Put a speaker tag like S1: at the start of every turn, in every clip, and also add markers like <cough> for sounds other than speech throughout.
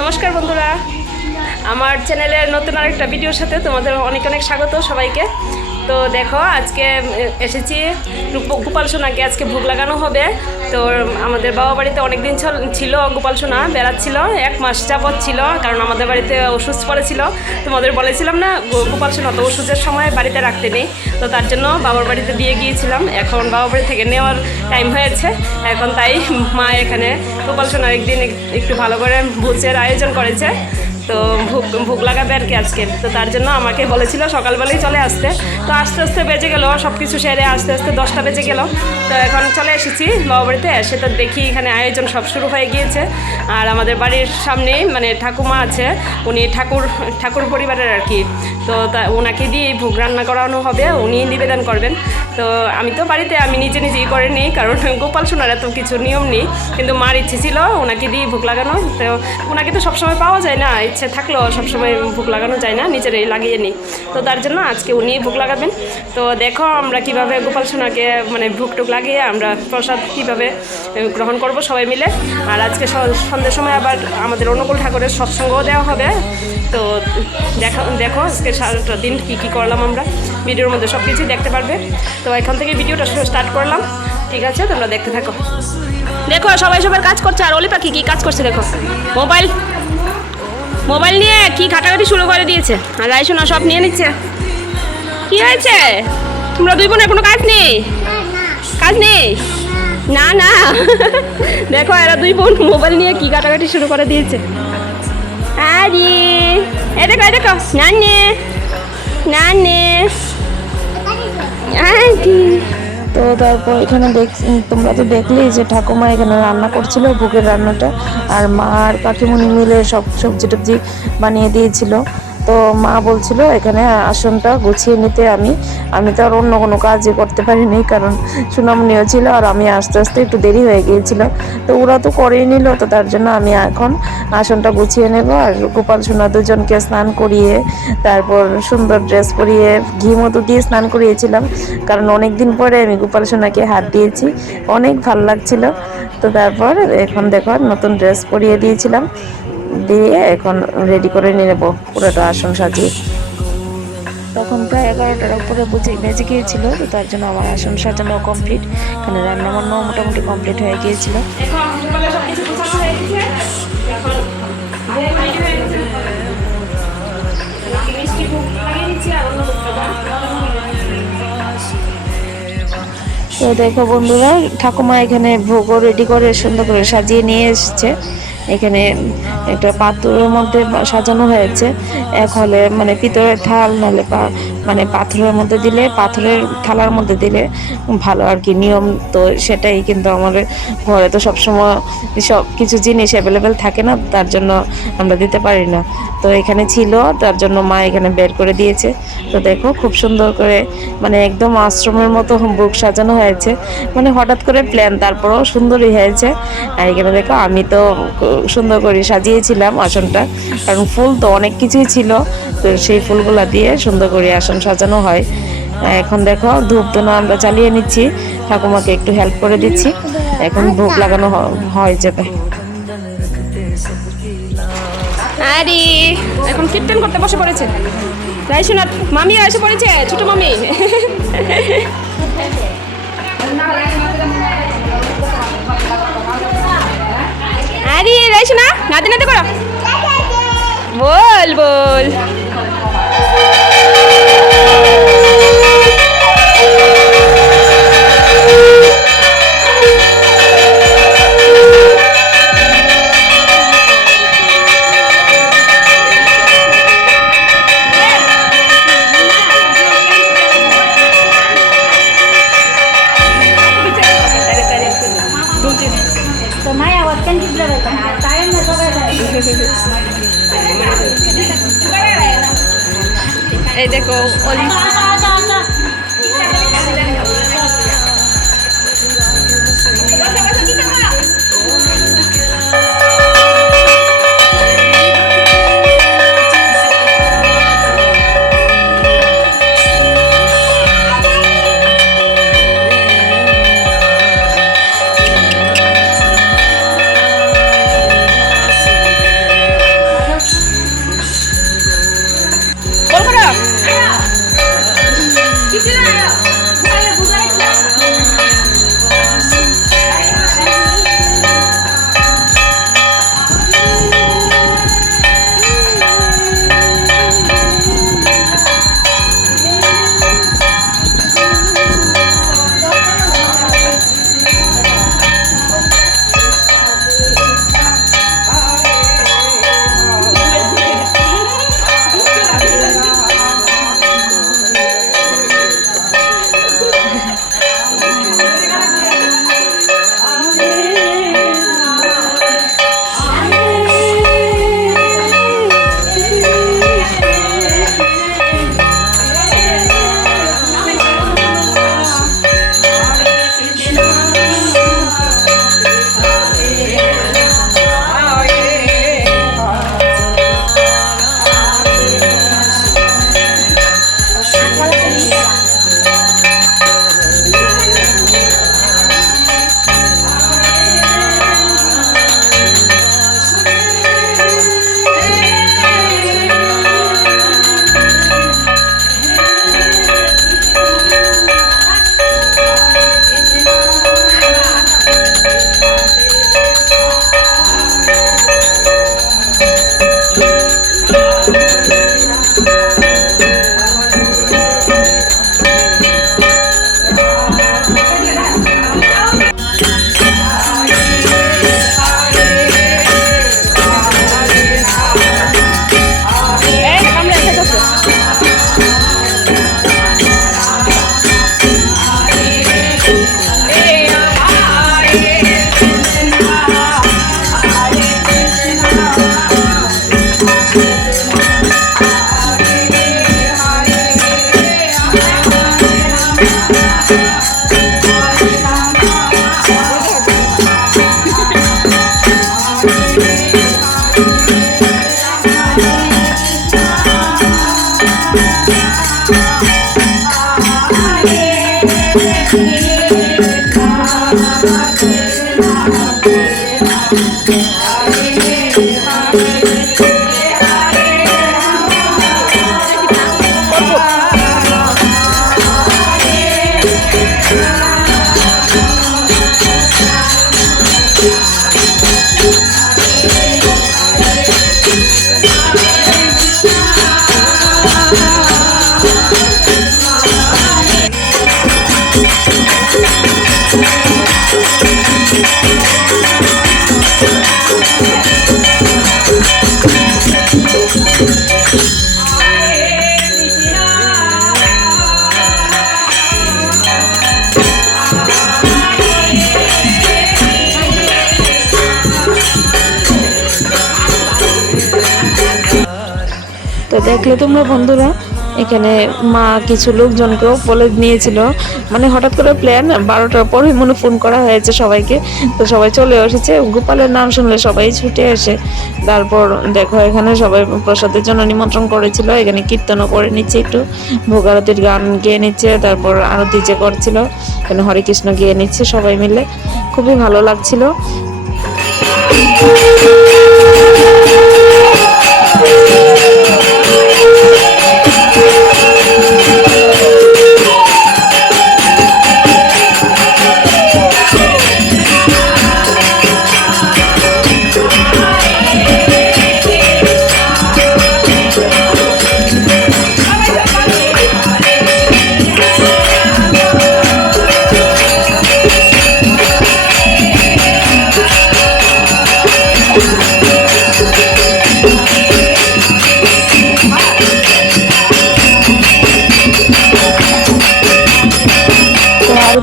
S1: নমস্কার বন্ধুরা। আমার চ্যানেলের নতুন আরেকটা ভিডিওর সাথে তোমাদের অনেক অনেক স্বাগত সবাইকে। তো দেখো, আজকে এসেছি। গোপাল সোনাকে আজকে ভোগ লাগানো হবে। তো আমাদের বাবা বাড়িতে অনেক দিন ছল- গোপাল সোনা, বেড়াচ্ছিল, এক মাস যাবৎ ছিল, কারণ আমাদের বাড়িতে ওষুধ পড়েছিল। তোমাদের বলেছিলাম না গোপাল সোনা তো ওষুধের সময় বাড়িতে রাখতে নেই। তো তার জন্য বাবার বাড়িতে দিয়ে গিয়েছিলাম। এখন বাবার বাড়ি থেকে নেওয়ার টাইম হয়েছে। এখন তাই মা এখানে গোপাল সোনার একদিন একটু ভালো করে ভোজের আয়োজন করেছে। তো ভোগ ভোগ লাগাবে আর কি আজকে। তো তার জন্য আমাকে বলেছিল সকালবেলায় চলে আসতে। তো আস্তে আস্তে বেজে গেল সব কিছু সেরে আস্তে আস্তে দশটা বেজে গেল। তো এখন চলে এসেছি বাবা বাড়িতে এসে তো দেখি এখানে আয়োজন সব শুরু হয়ে গিয়েছে। আর আমাদের বাড়ির সামনেই মানে ঠাকুমা আছে, উনি ঠাকুর ঠাকুর পরিবারের আর কি। তো তা ওনাকে দিয়ে ভোগ রান্না করানো হবে উনি নিবেদন করবেন। তো আমি তো বাড়িতে আমি নিজে নিজেই করে নিই, কারণ গোপাল সোনার এত কিছু নিয়ম নেই। কিন্তু মার ইচ্ছে ছিল, ওনাকে দিয়ে ভোগ লাগানো। তো ওনাকে তো সবসময় পাওয়া যায় না, ইচ্ছে থাকলেও সবসময় ভোগ লাগানো যায় না, নিজেরাই লাগিয়ে নিই। তো তার জন্য আজকে উনি ভোগ লাগাবেন। তো দেখো আমরা কীভাবে গোপাল সোনাকে মানে ভোগ টুক লাগিয়ে আমরা প্রসাদ কীভাবে গ্রহণ করব সবাই মিলে। আর আজকে সন্ধ্যের সময় আবার আমাদের অনুকূল ঠাকুরের সৎসঙ্গও দেওয়া হবে। তো দেখো দেখো আজকে সারাটা দিন কী কী করলাম আমরা। ভিডিওর মধ্যে সব কিছুই দেখতে পারবে। তো এখান থেকে ভিডিওটা স্টার্ট করলাম। ঠিক আছে, তোমরা দেখতে থাকো। দেখো, সবাই সবার কাজ করছে। আর অলি পাখি কী কাজ করছে দেখো। মোবাইল মোবাইল নিয়ে কি ঘাটাঘাটি শুরু করে দিয়েছে। আর রাইসো না, সব নিয়ে নিচ্ছে। কি হয়েছে? তোমরা দুই বোনের কোনো কাজ নেই? কাজ নেই? না না। <laughs> দেখো, এরা দুই বোন মোবাইল নিয়ে কি ঘাটাঘাটি শুরু করে দিয়েছে। আরে, এ দেখো এ দেখো নানে নানে আন্টি
S2: তো তারপর এখানে দেখ তোমরা তো দেখলেই যে ঠাকুমা এখানে রান্না করছিল বুকের রান্নাটা। আর মা আর কাকিমুনি মিলে সব সবজি টবজি বানিয়ে দিয়েছিল। তো মা বলছিল, এখানে আসনটা গুছিয়ে নিতে আমি আমি তো আর অন্য কোনো কাজই করতে পারিনি, কারণ সুনামনিও ছিল আর আমি আস্তে আস্তে একটু দেরি হয়ে গিয়েছিল। তো ওরা তো করেই নিল, তো তার জন্য আমি এখন আসনটা গুছিয়ে নেব আর গোপাল সোনা দুজনকে স্নান করিয়ে, তারপর সুন্দর ড্রেস পরিয়ে, ঘি মতো দিয়ে স্নান করিয়েছিলাম। কারণ অনেক দিন পরে আমি গোপাল সোনাকে হাত দিয়েছি, অনেক ভালো লাগছিল। তো তারপর এখন দেখো নতুন ড্রেস পরিয়ে দিয়েছিলাম। দিয়ে এখন রেডি করে নিয়ে নেব। পুরোটা আসন সাজিয়ে। তখন প্রায় এগারোটার উপরে বুঝে বেজে গিয়েছিল, তো তার জন্য আমার আসন সাজানো কমপ্লিট এখানে রান্না বান্নাও মোটামুটি কমপ্লিট হয়ে গিয়েছিল। তো দেখো বন্ধুরা, ঠাকুমা এখানে ভোগও রেডি করে সুন্দর করে সাজিয়ে নিয়ে এসেছে। এখানে একটা পাত্রের মধ্যে সাজানো হয়েছে। এক হলে মানে পিতলের থাল নাহলে মানে পাথরের মধ্যে দিলে, পাথরের থালার মধ্যে দিলে ভালো আর কি। নিয়ম তো সেটাই কিন্তু আমাদের ঘরে তো সবসময় সব কিছু জিনিস অ্যাভেলেবেল থাকে না, তার জন্য আমরা দিতে পারি না। তো এখানে ছিল, তার জন্য মা এখানে বের করে দিয়েছে। তো দেখো খুব সুন্দর করে মানে একদম আশ্রমের মতো বুক সাজানো হয়েছে। মানে হঠাৎ করে প্ল্যান তারপরেও সুন্দরই হয়েছে। আর এখানে দেখো আমি তো সুন্দর করে সাজিয়েছিলাম আসনটা। কারণ ফুল তো অনেক কিছুই ছিল। তো সেই ফুলগুলা দিয়ে সুন্দর করে আসন সাজানো হয়। এখন দেখো ধূপ ধুনো আমরা চালিয়ে নিচ্ছি। ঠাকুমাকে একটু হেল্প করে দিচ্ছি। এখন ভোগ লাগানো হয় যাবে।
S1: আরে, এখন কীর্তন করতে বসে পড়েছে। রাইসুনাথ মামিও এসে পড়েছে, ছোট মামি। আরে রাইসুনা নাতে নাতে করো। বল বল।
S2: তো দেখলে তোমরা বন্ধুরা এখানে মা কিছু লোকজনকেও বলে নিয়েছিল। মানে হঠাৎ করে প্ল্যান বারোটার পরে মনে ফোন করা হয়েছে সবাইকে। তো সবাই চলে এসেছে। গোপালের নাম শুনলে সবাই ছুটে আসে। তারপর দেখো এখানে সবাই প্রসাদের জন্য নিমন্ত্রণ করেছিল। এখানে কীর্তনও করে নিচ্ছে একটু। ভোগ আরতির গান গেয়ে নিচ্ছে। তারপর আরতি যে করছিল, এখানে হরে কৃষ্ণ গেয়ে নিচ্ছে সবাই মিলে। খুবই ভালো লাগছিল।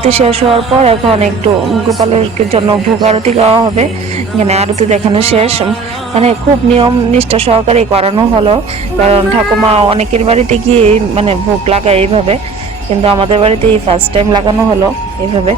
S2: আরতি শেষ হওয়ার পর এখন একটু গোপালের জন্য ভোগ আরতি গাওয়া হবে। এখানে আরতি দেখানো শেষ। মানে খুব নিয়ম নিষ্ঠা সহকারে করানো হলো। কারণ ঠাকুমা অনেকের বাড়িতে গিয়ে মানে ভোগ লাগায় এইভাবে। কিন্তু আমাদের বাড়িতে এই ফার্স্ট টাইম লাগানো হলো এইভাবে।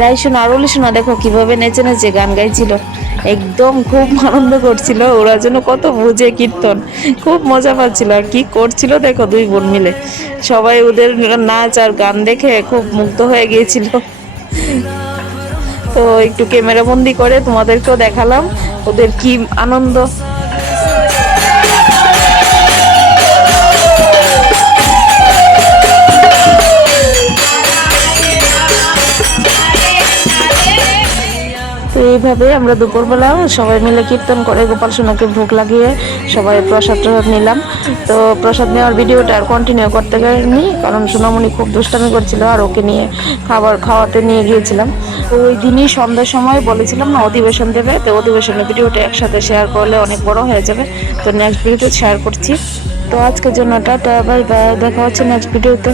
S2: রাই শোনা আরলি শোনা, দেখো কীভাবে নেচে নেচে গান গাইছিল। একদম খুব আনন্দ করছিল, ওরা যেন কত বুঝে কীর্তন। খুব মজা পাচ্ছিল, আর কি করছিল দেখো দুই বোন মিলে। সবাই ওদের নাচ আর গান দেখে খুব মুগ্ধ হয়ে গিয়েছিল। তো একটু ক্যামেরা বন্দি করে তোমাদেরকেও দেখালাম, ওদের কি আনন্দ। এইভাবে আমরা দুপুরবেলা সবাই মিলে কীর্তন করে, গোপাল সোনাকে ভোগ লাগিয়ে সবাই প্রসাদ টসাদ নিলাম। তো প্রসাদ নেওয়ার ভিডিওটা আর কন্টিনিউ করতে পারিনি, কারণ সোনামণি খুব দুষ্টামি করছিল আর ওকে নিয়ে খাবার খাওয়াতে নিয়ে গিয়েছিলাম। তো ওই দিনই সন্ধ্যার সময় বলেছিলাম না, অধিবেশন দেবে, তো অধিবেশনের ভিডিওটা একসাথে শেয়ার করলে অনেক বড় হয়ে যাবে। তো নেক্সট ভিডিও শেয়ার করছি। তো আজকের জন্য টাটা বাই বাই দেখা হচ্ছে নেক্সট ভিডিওতে